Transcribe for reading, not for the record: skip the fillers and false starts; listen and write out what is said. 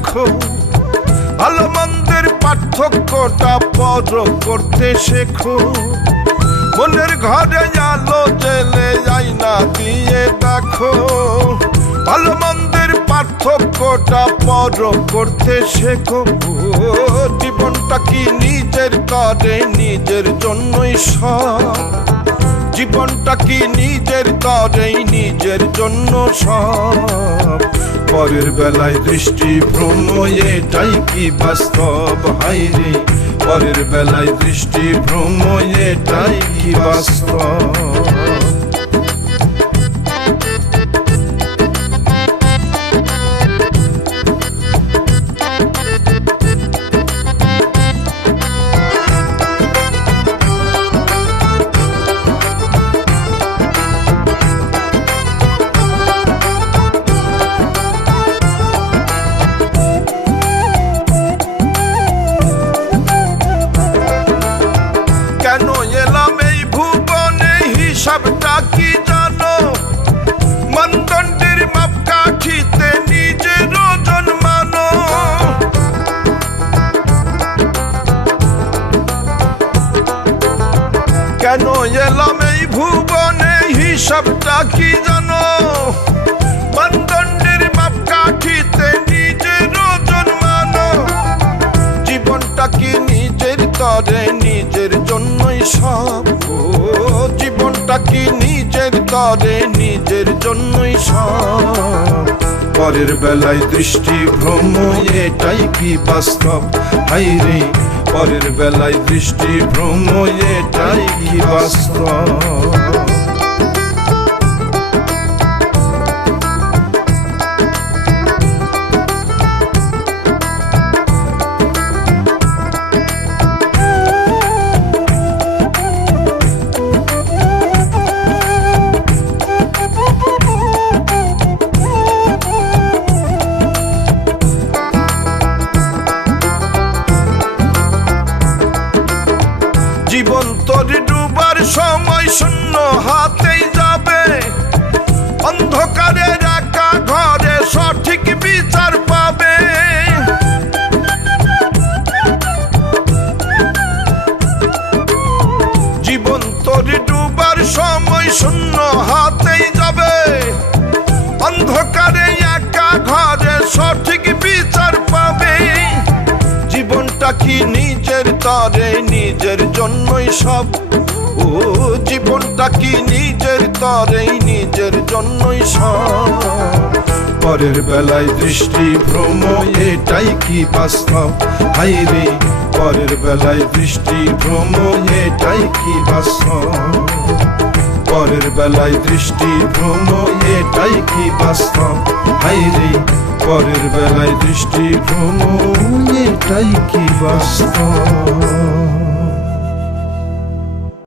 শেখো, ভালো মন্দের পার্থক্যটা পরখ করতে শেখো। মনের ঘরে আলো জেলে আয়না দিয়ে দেখো, ভালো মন্দের পার্থক্যটা পরখ করতে শেখো। জীবনটা কি নিজের করে, নিজের জন্যই সব। জীবনটা কি নিজের করেই, নিজের জন্য সব। পরের বেলায় দৃষ্টিভ্রম, এটাই কি বাস্তব? হায়রে পরের বেলায় দৃষ্টিভ্রম, এটাই কি বাস্তব? কেন এলাম এই ভুবনে, হিসাবটা কি জানো? মানদণ্ডের মাপকাঠিতে নিজের ওজন মানো। কেন এলাম এই ভুবনে, হিসাবটা কি জানো? মানদণ্ডের মাপকাঠিতে নিজের ওজন মানো। জীবনটা কি নিজের করে, নিজের জন্যই সব। জীবনটা কি নিজের করে, নিজের জন্যই সব। পরের বেলায় দৃষ্টিভ্রম, এটাই কি বাস্তব? হায়রে পরের বেলায় দৃষ্টিভ্রম, এটাই কি বাস্তব? জীবন তোর ডুবার সময় শূন্য হাতেই যাবে। অন্ধকারে একা ঘরে সঠিক বিচার পাবে। জীবন তোর ডুবার সময় শূন্য হাতেই যাবে। অন্ধকারে একা ঘরে সঠিক বিচার পাবে। জীবনটা কি নিজের তরে, নিজের জন্যই সব। জীবনটা কি নিজের তরে, নিজের জন্যই সব। পরের বেলায় দৃষ্টিভ্রম, এটাই কি বাস্তব? হায়রে পরের বেলায় দৃষ্টিভ্রম, এটাই কি বাস্তব? পরের বেলায় দৃষ্টিভ্রম, এটাই কি বাস্তব? হায়রে পরের বেলায় দৃষ্টিভ্রম, এটাই কি বাস্তব?